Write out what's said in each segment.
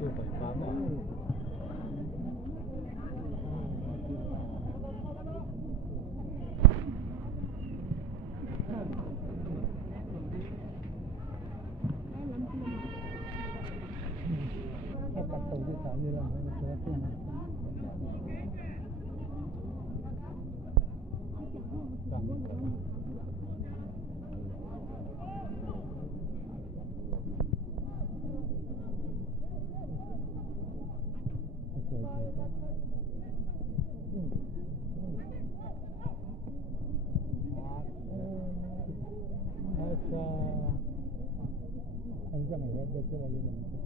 ตู้ไฟฟ้าหม้อถ้าปัดตรงที่สามยี่ห้อมันจะขึ้นสั่งAnjang ya, betul lagi nanti.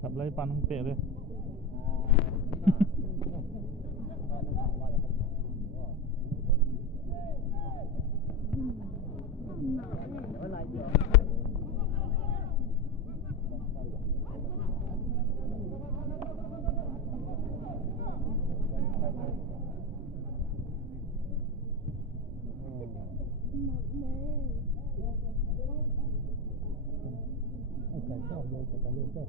ขับไล่ปันทั้งเปะเลยไก่ชอบเลยแต่ลูกชอบ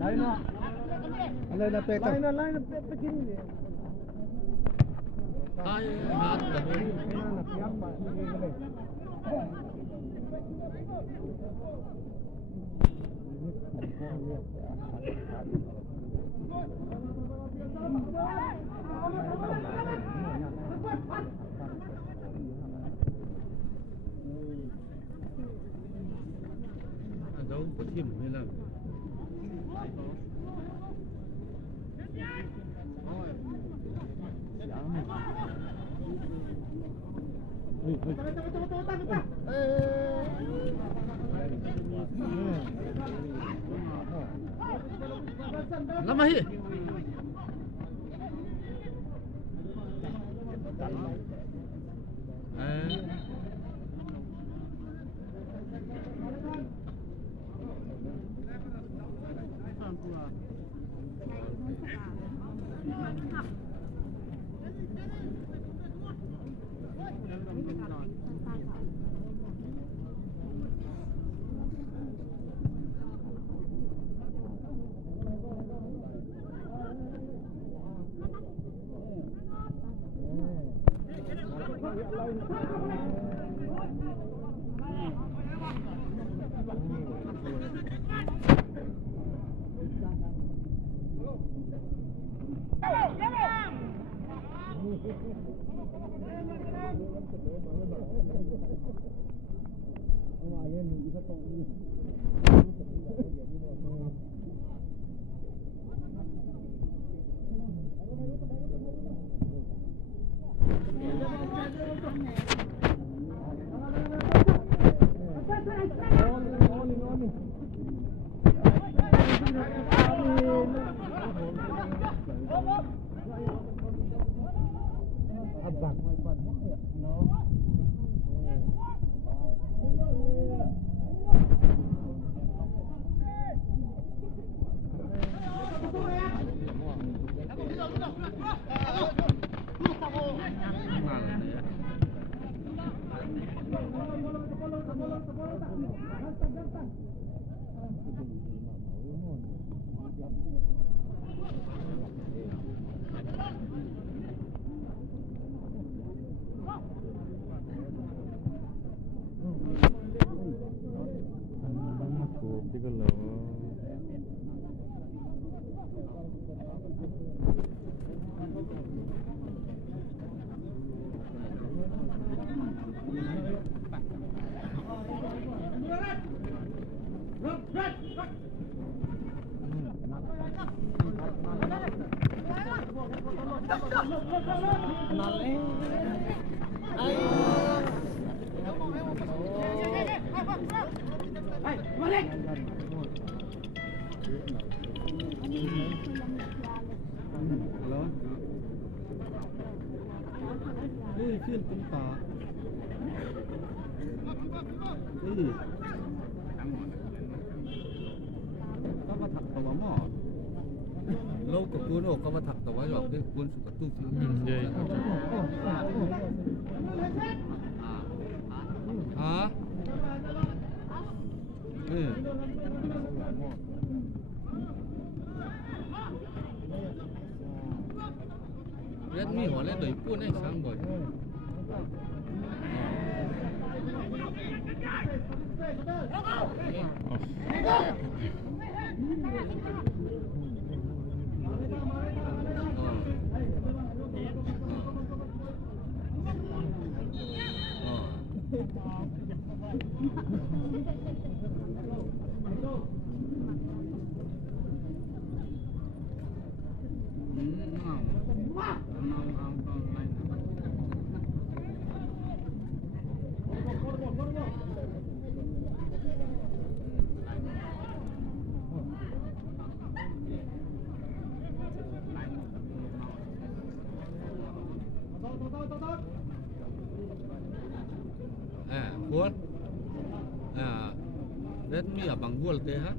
Lain nak, lain nak peta, lain nak begini ni. Ay, mat dah. Nak siap mak ni boleh. Đâu có thêm hay là lama hi Phiên cũng có cóมาถักตัวหม้อโลกกับกูโลกก็มาถักตัวหรอกที่กูสุกตู้ฟิลเย่เล่นมีหัวเล่นโดยพูดให้ช้างบ่อยbuat let me abang gol teh ha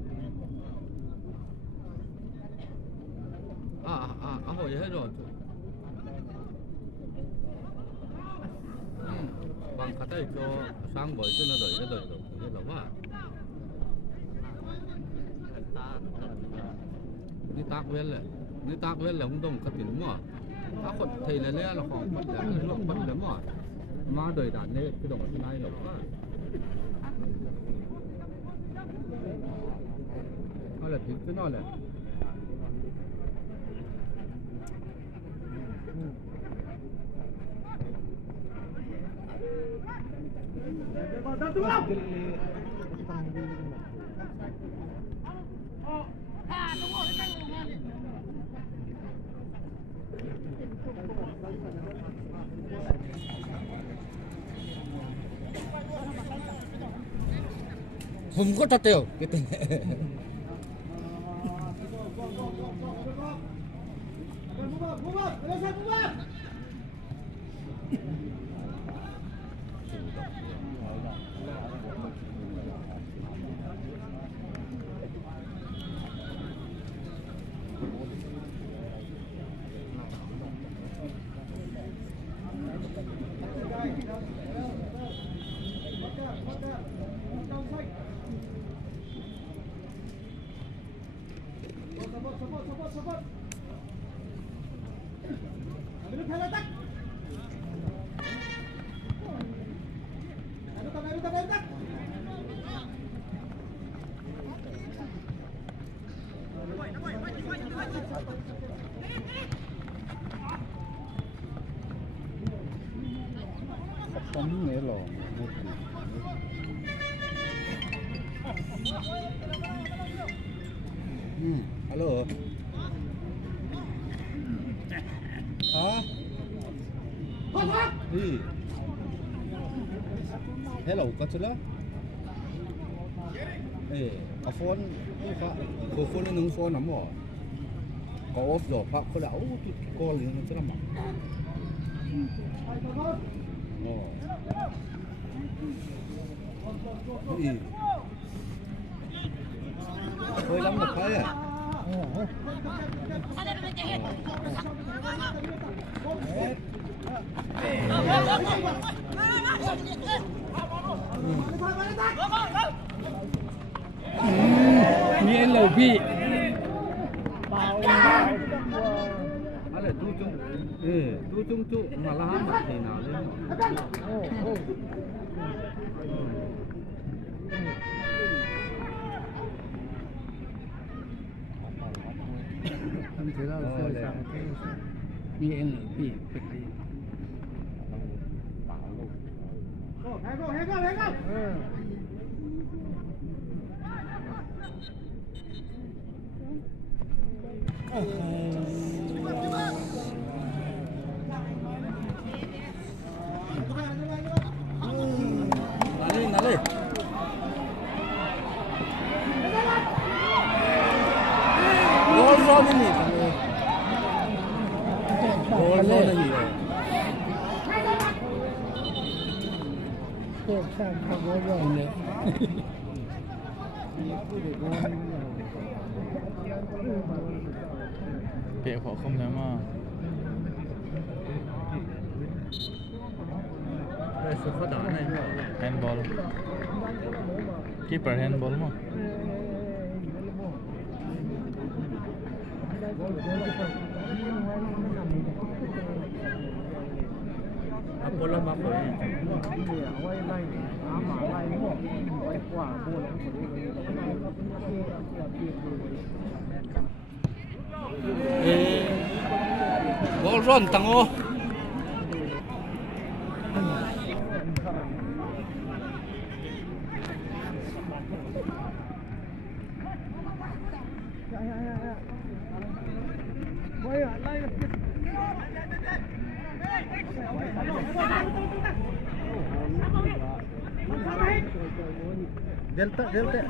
ahoy hết rồi bằng cả tay cho sang bởi cho nó đợi cái đời rồi là quá đi tác ven là không đông cắt tiền mà cácคนthầy là lẽ là họ bắt là lúc bắt lắm mà mà đời đàn này cái đồng này là quá nó là tiếng cái nó là không có tao tiêu cái tên không nghĩa là alo đi hello có chứ đó có phone có phone nó phone lắm rồi có off rồi có đảo con liền nó chứ lắm Thôi lắm được thấy à. Nghĩa là vị Ada tu cung malahan mati na lên. Anh thấy là sơ sàng nghĩa là vị cái gì Nale. Gol rồi này. Gol rồi này. Cô sang không có rồi nữa Kệ họ không dám mà Đây số phát đá này. handball keeper handball mà Apollo mà phải. Gol ron tango. Delta.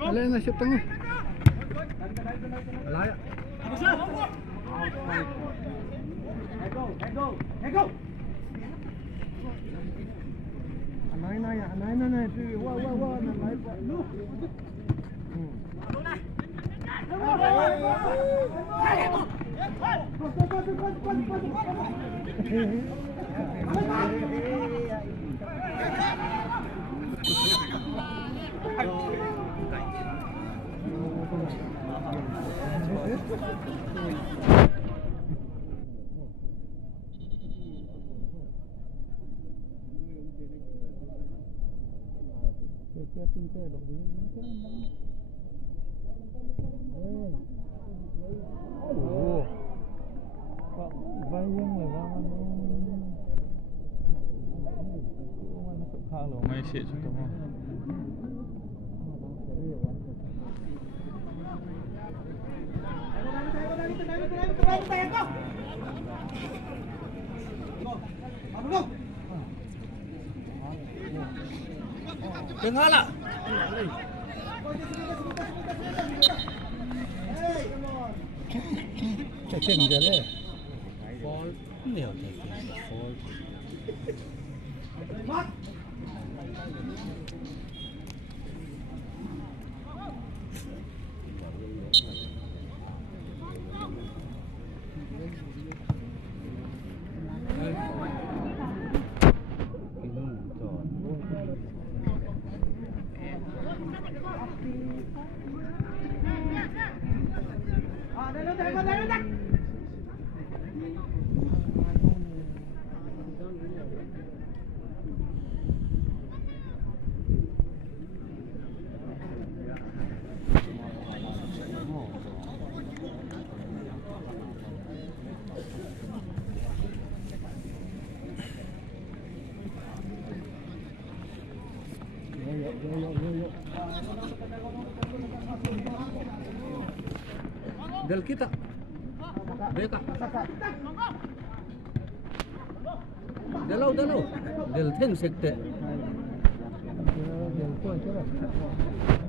Alay na shoot tanga Laya. anay na wa anay pa no Halo, may shit juga mau. Dengar lah. checking dia le Ball nhiều thì ball. Del kita. Beka. Dalau. Del theng sekte. dia ko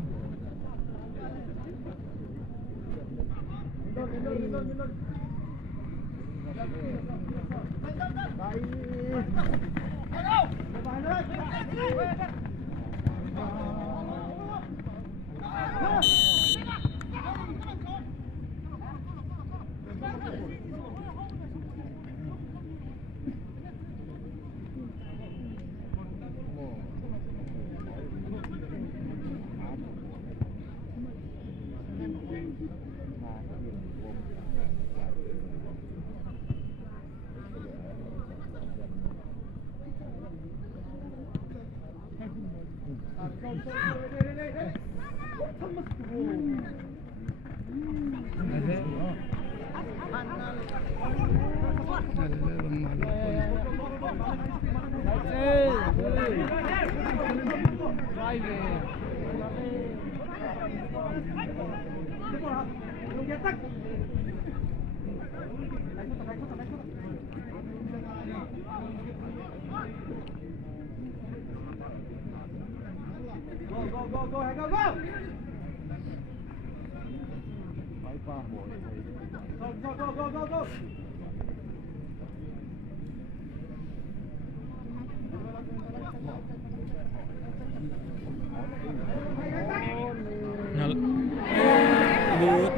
Bút.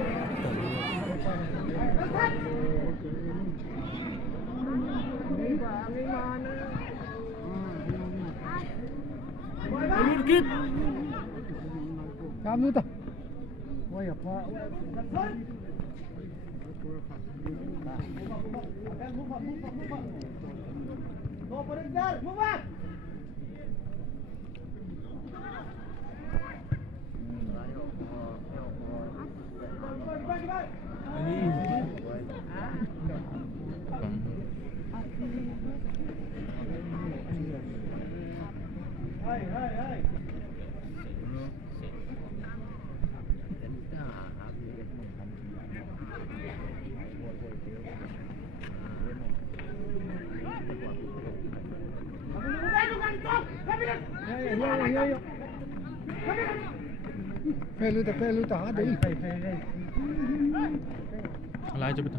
Dikit. Kamu tuh. Oh ya Pak. Pelu tak ada. Lai cepet.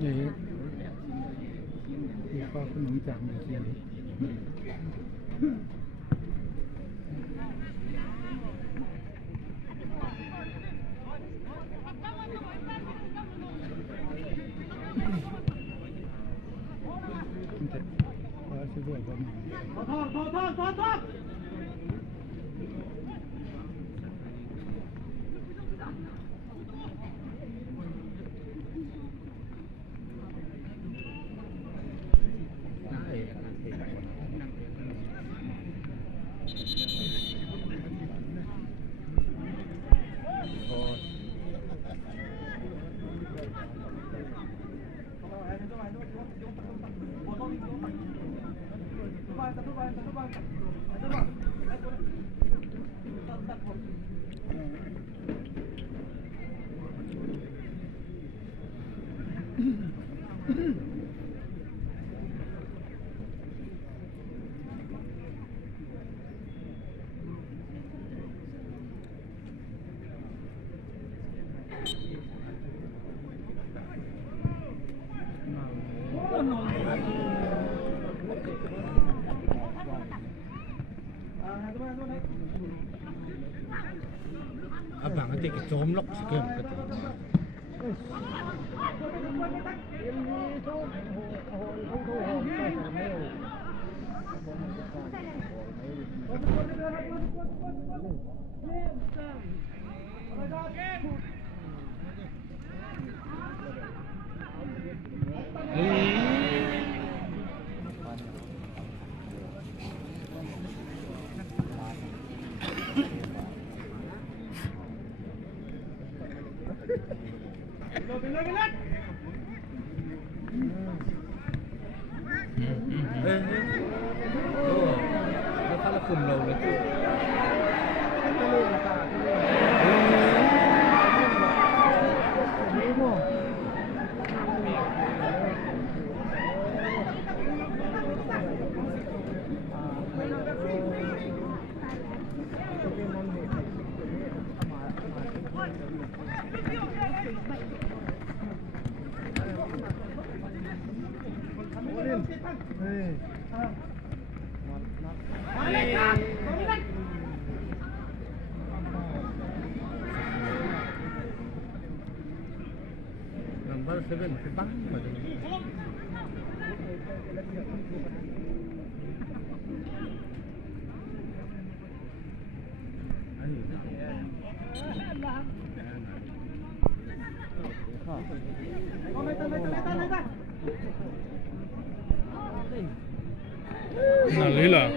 Vậy thì qua cái nông trại này kia thôi Abang nanti kecomlok sekian kata. Nó khá là khủng đầu đấy chứ. Number 7 cái bắn mà Nah, lila.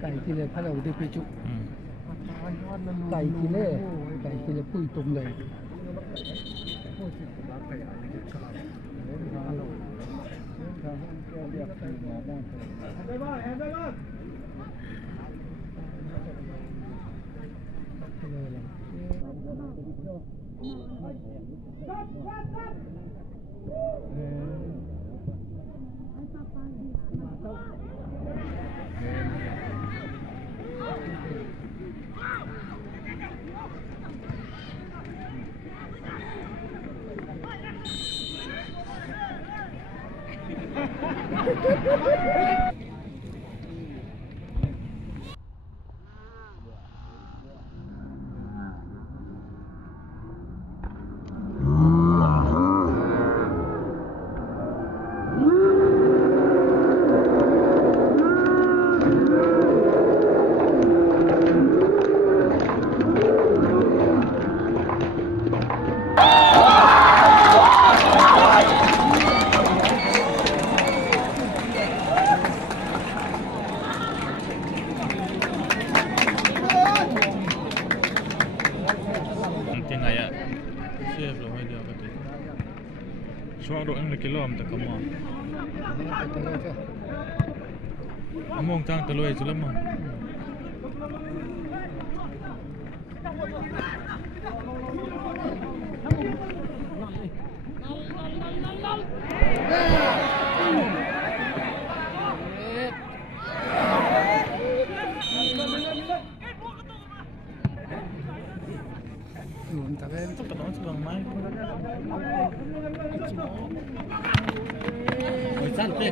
Cày thì là bắt đầu đi phía trụ. Cày thì lệ pui tung này. Nanti ngaya. Siap loh dia kata. Suara yang kilo am tak kamu. Among tang teloi selama. Kenapa sebang main? Santai.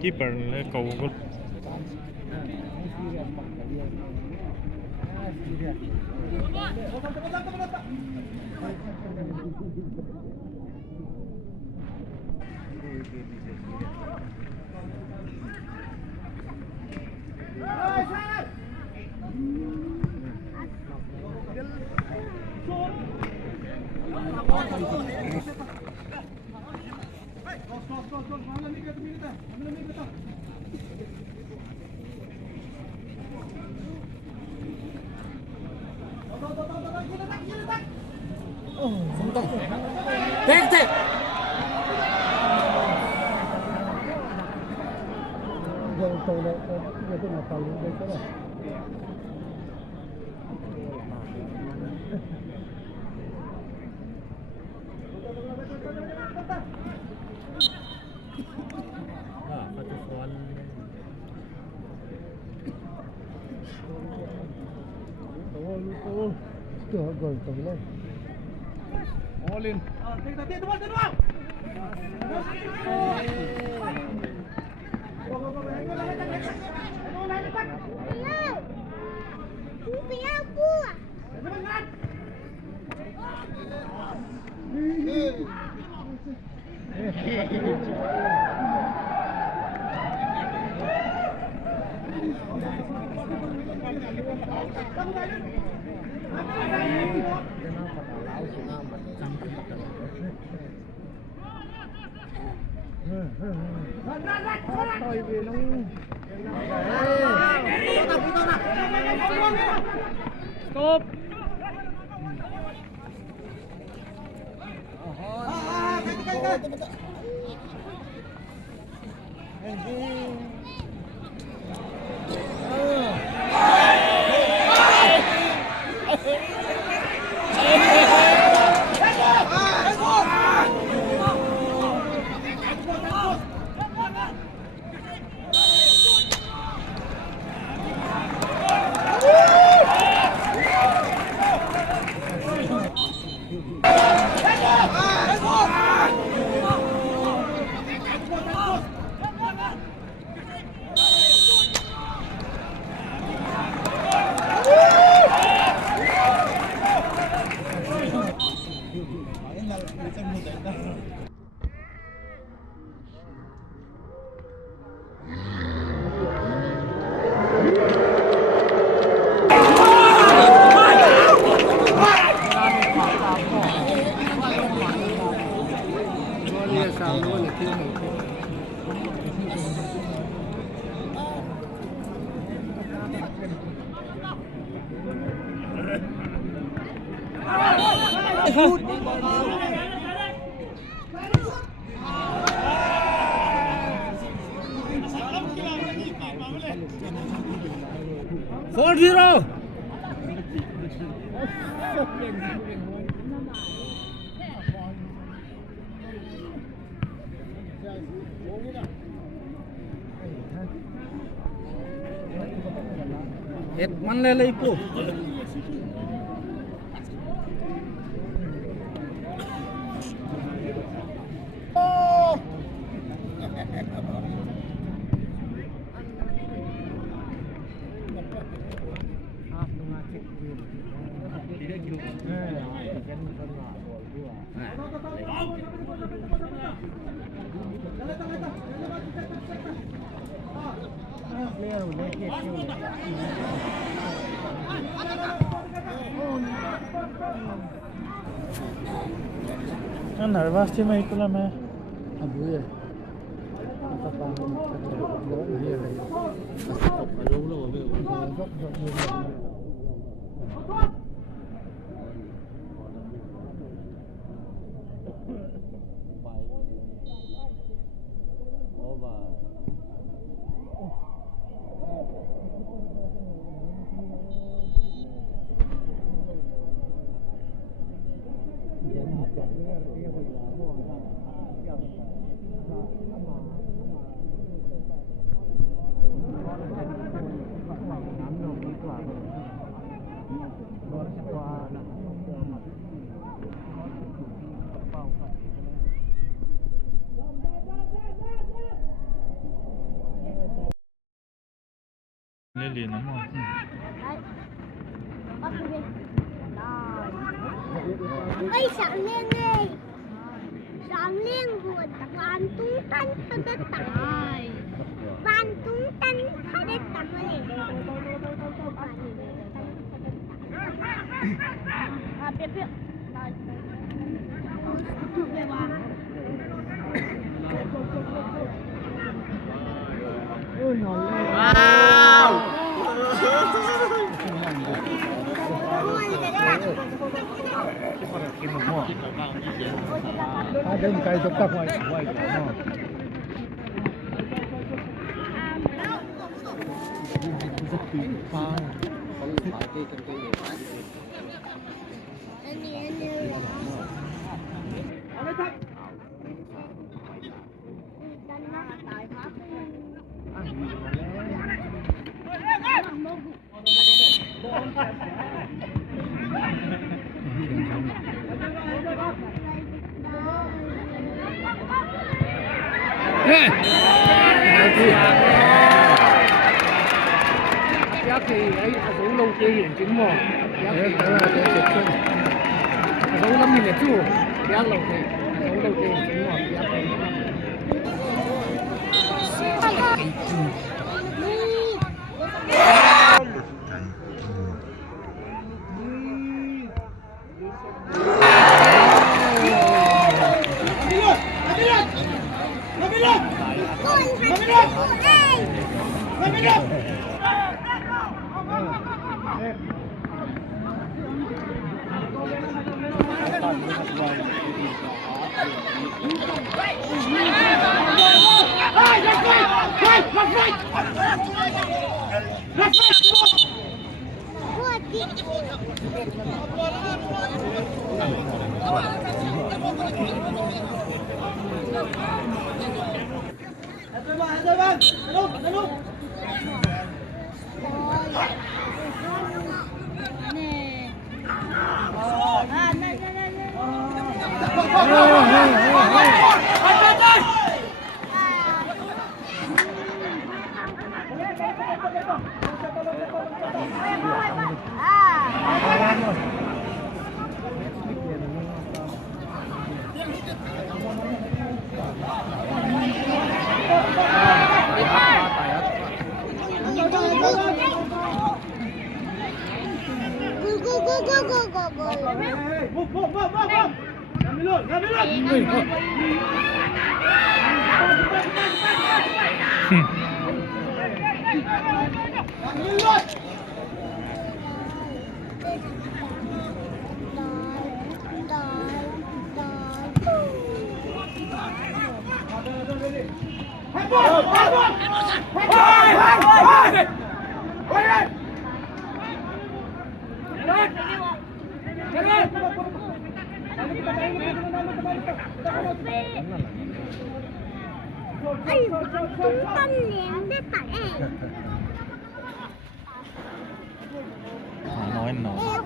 Keeper le cầu gol. Tek. Jangan tahu lah, dia tu nak tahu dia tu lah. Satu soal. Tu gol tu lah. All in. Stop. Four-zero. เอ็ดมันเลยปุ๊บnervasti me ikulla me. Abu ya. Apa paham? Dia lagi. Lili nó mà. Ơi sáng lên đi. Sáng lên buồn van tung tăng thật đất tải. Van tung tăng thật đất tải này. À biết biết. Wow. Ada yang kaya dokter white. Giá thì ấy số lâu kia hiện chứng mò. Giá thì số 5.000 là chú. Giá lâu thì số lâu kia hiện chứng mò. Giá thì Tum tăng liền đất tải. no.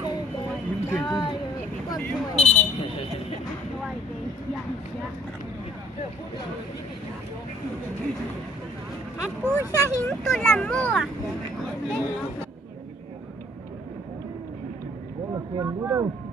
Como Aku sa hintulan mo. Gola, gola.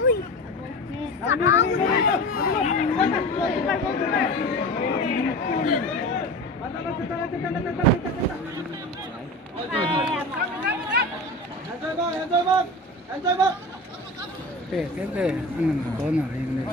Uy, Cái anh có nào lên lên.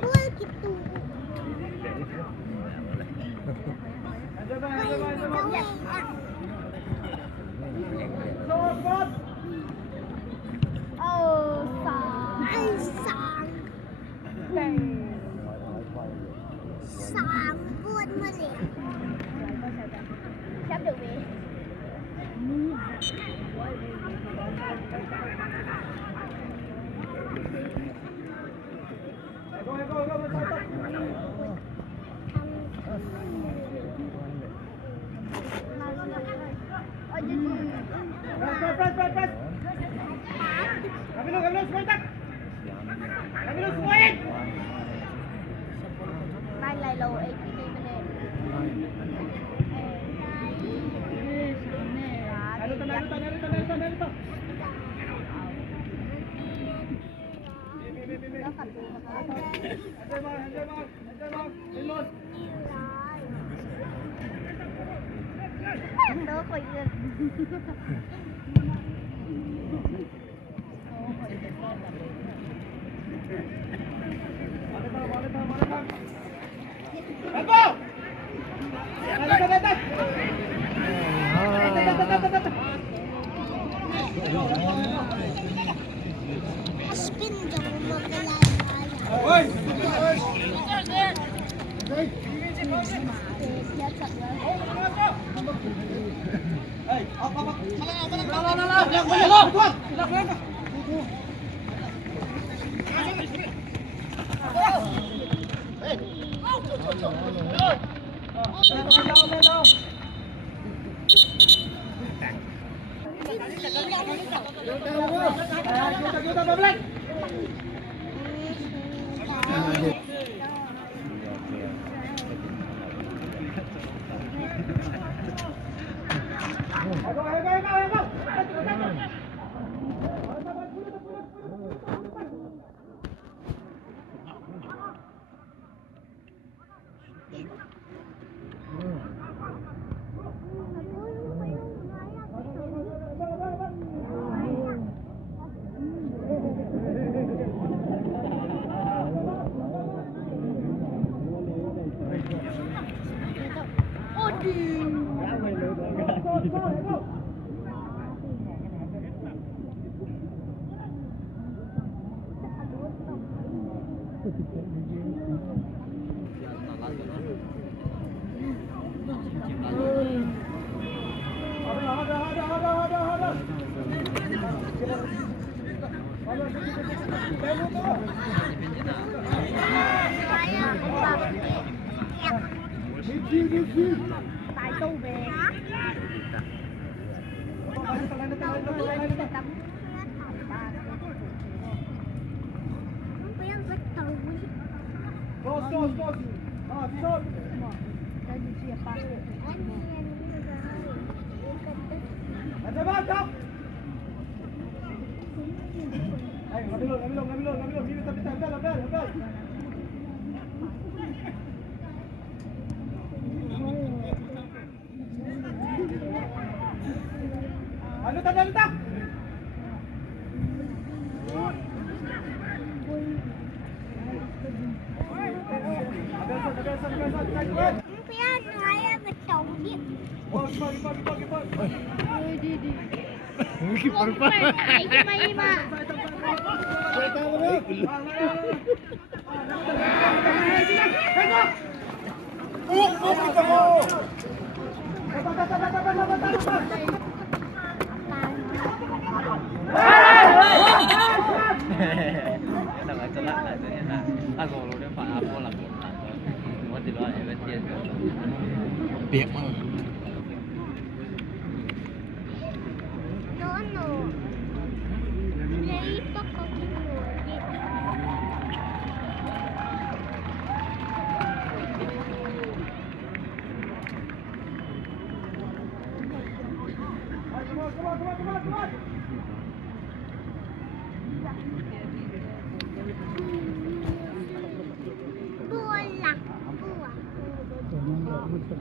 Gol gitu. Oh, sang. Sang buồn mà liền. Sắp được về. Mai lại lâu ấy cái gì bên này. Spin dong maglalala. Tại tôi về. Biếc mà.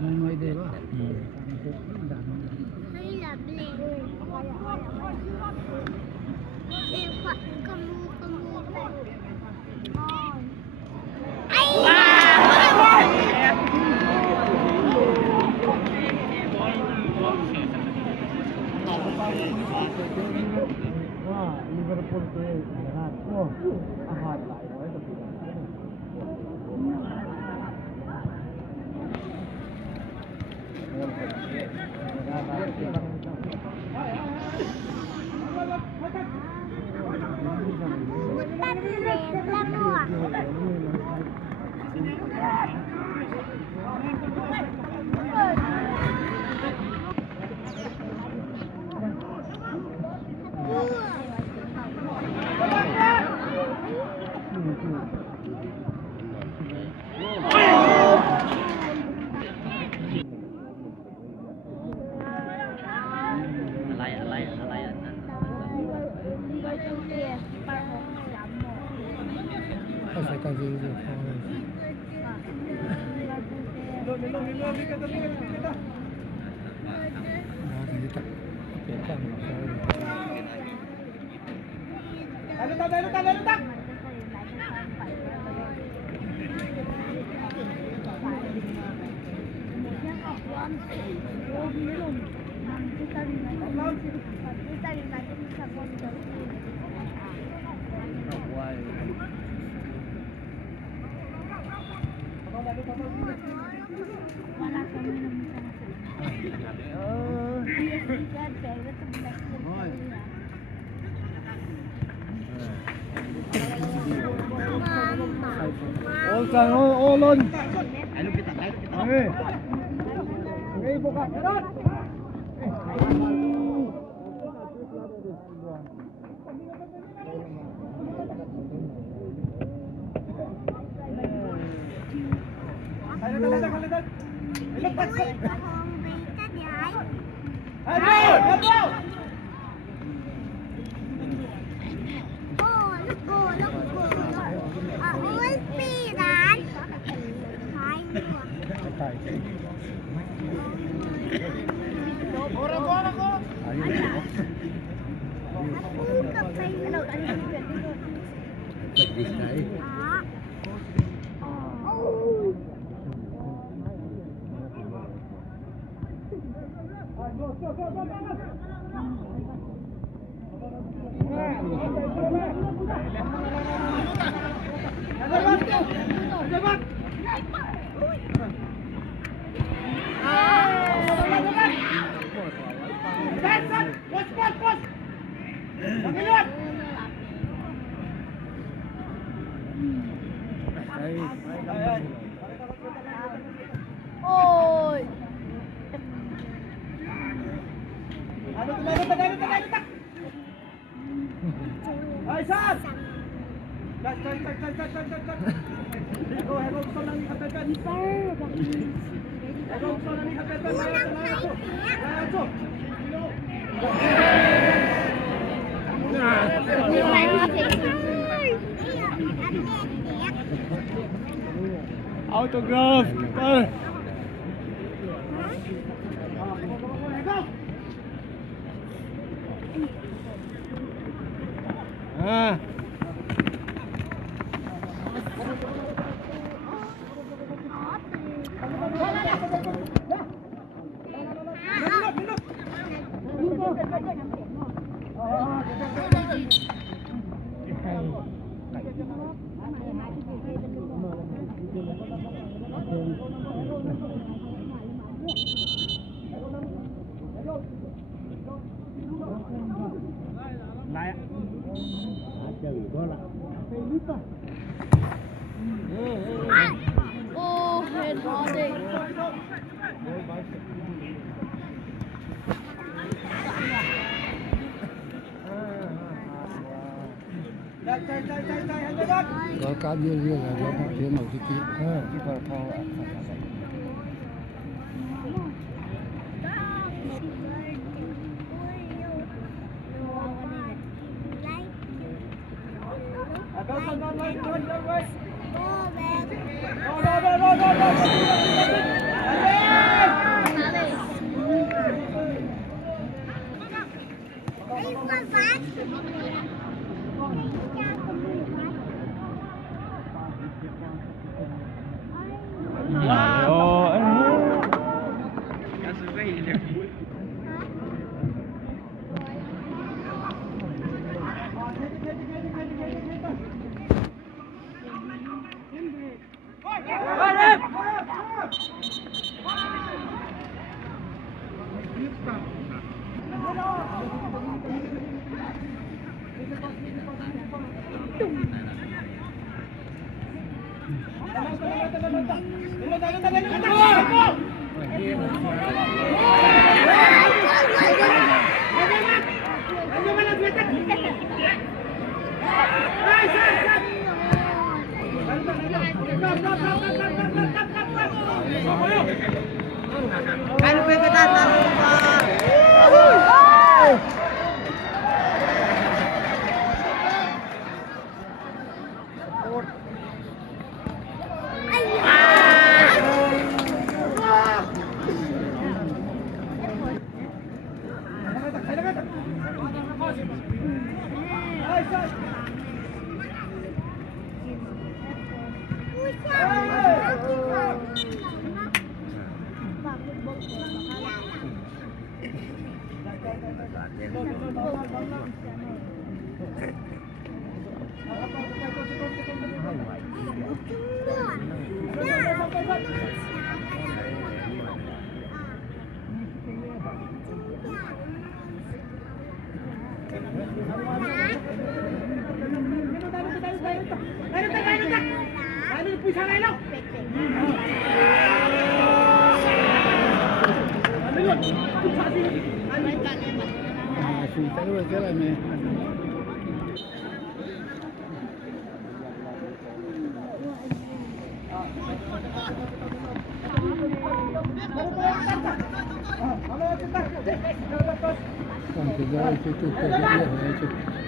Nói đây đó. Hay là bè. Điện thoại cầm mua. Wah, Liverpool ke berat. Wah, ahad lah. Saya akan zero. All on. Okay, buka. Ôi. Autograph. Ô, hên ho đi. Có cá riêng là nó có phía màu cái kia. Chứ còn không ạ. Ano pa yung katatanong pa? suy tới rồi cái này mẹ còn cái đó chú cái gì hả chú cái gì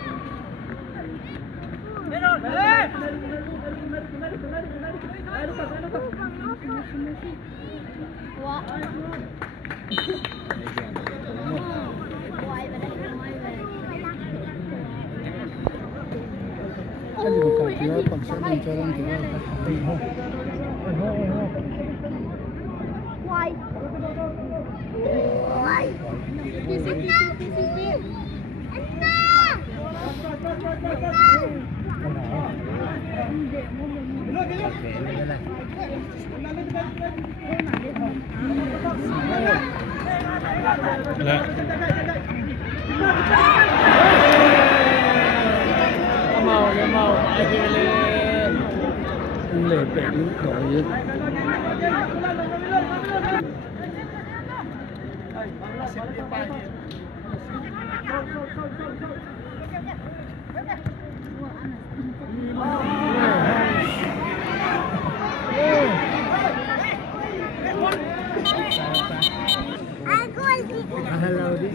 mà cả cái đó còn sẽ làm cho đang cái đó Quay. Quay. لا mau lệ bệnh đổi hello đi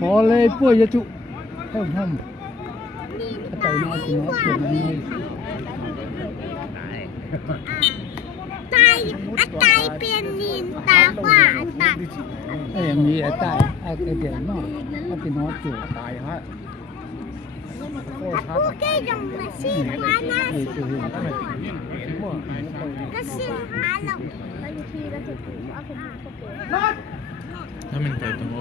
khó lê bơi cho trụ không không tay nó thì nó chuyển đi tay bên nhìn ta quả tay em nghĩ tay cái điểm nó thì nó chủ tay hết cái dòng mà xin hóa na cái xin hóa lộcถ้ามันไปตรงโอ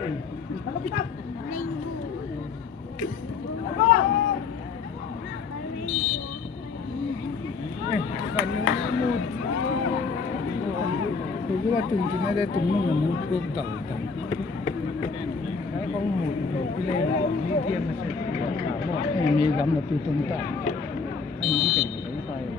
Rồi, kan mu tu juga tung sini ada tung nung mu belum tahu kan saya kau mu pilih ni dia masih ni gambar tu tung tak ini kan saya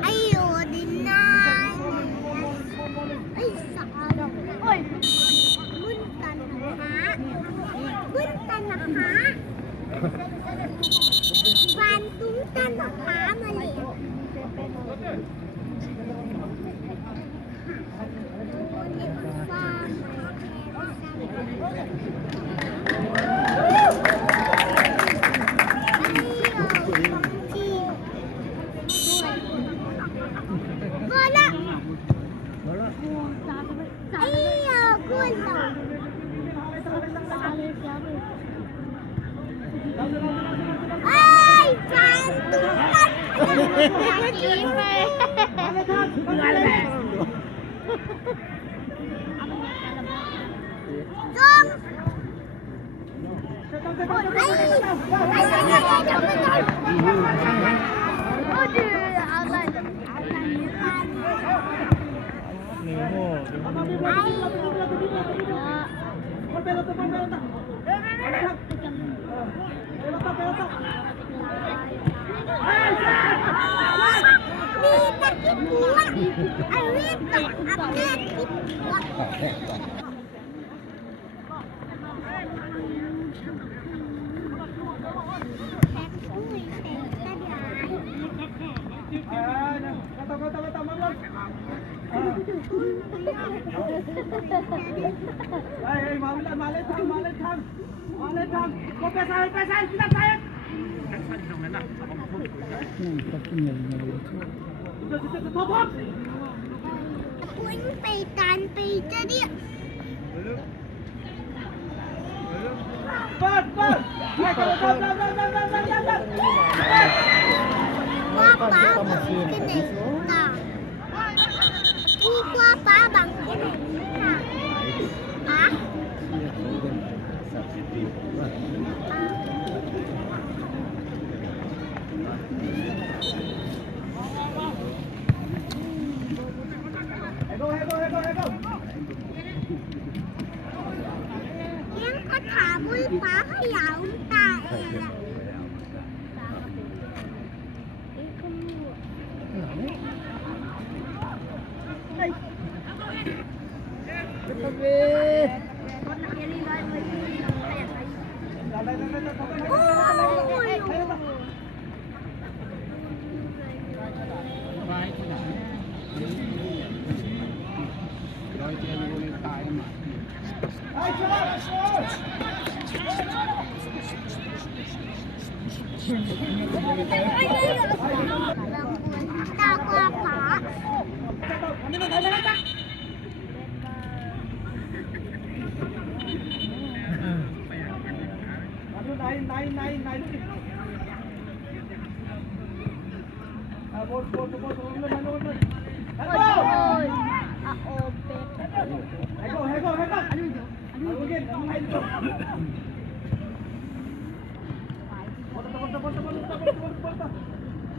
Ayo dinay. Ay sakal. Oy. Buntan na ha. Buntan na ha. Bantuntan na ha mali. Quýnh bì tàn bì cho đi. Qua phá bằng cái này à. Đi qua phá bằng cái này hả? Tiếng có thả vui phá hay là ông ta ta qua phá.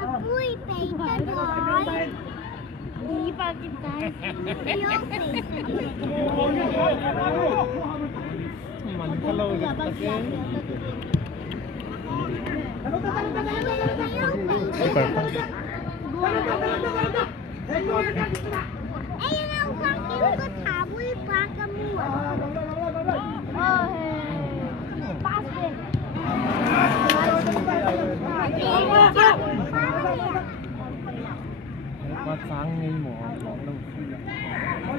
Apoy, peita doy. Di pa kita. Yung ayun ang kakin ko taboy pa kamu. Oh, pase. Có sáng nên mùa bỏ đâu. Ano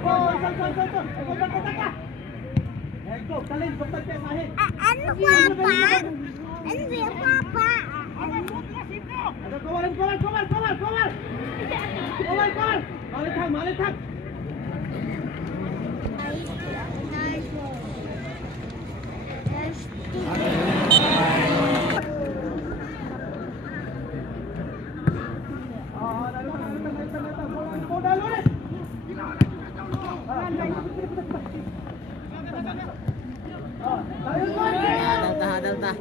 pa pa? Ano pa pa? Delta.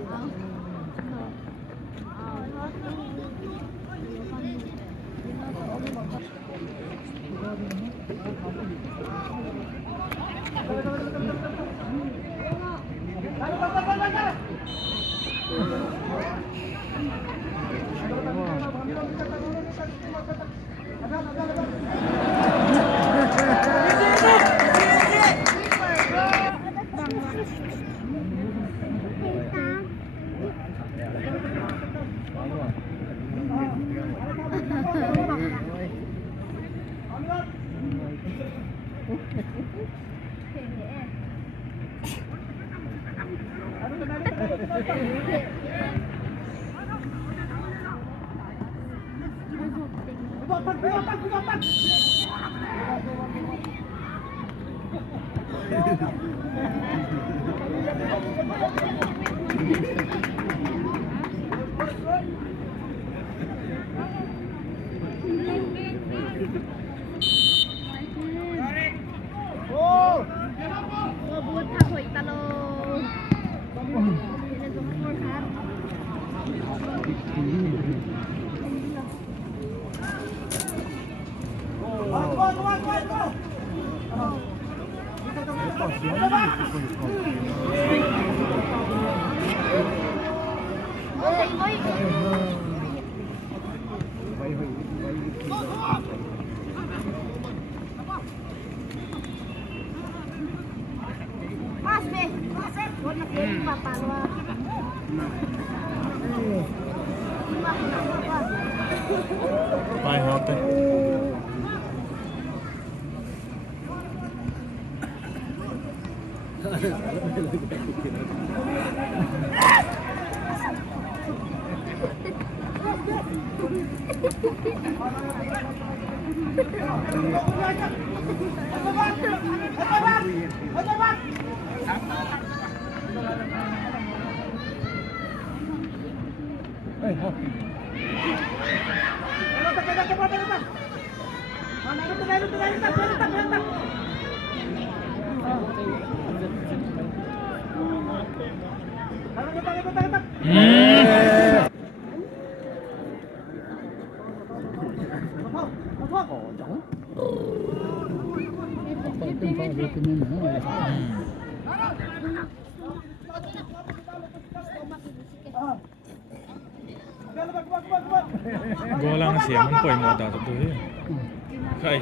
Vai, Rota. Gue lang siya mo po yung mga dato to eh. Kay.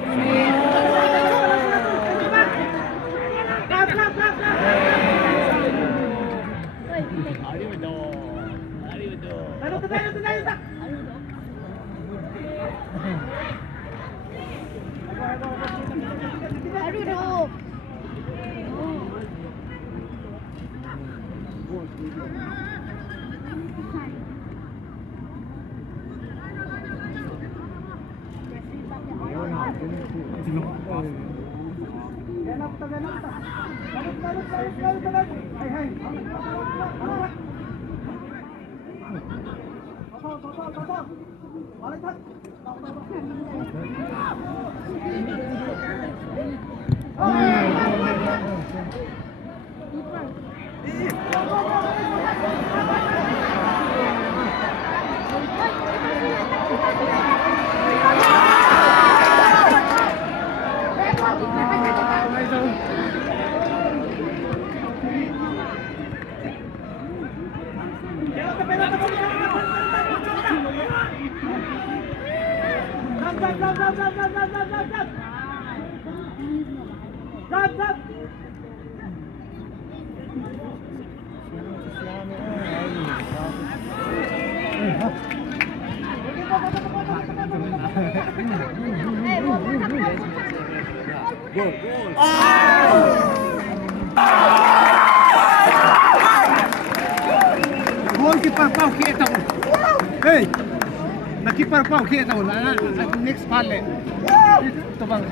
Goalkeeper pau kita. Hey, na keeper pau kita na next part le. Ito bang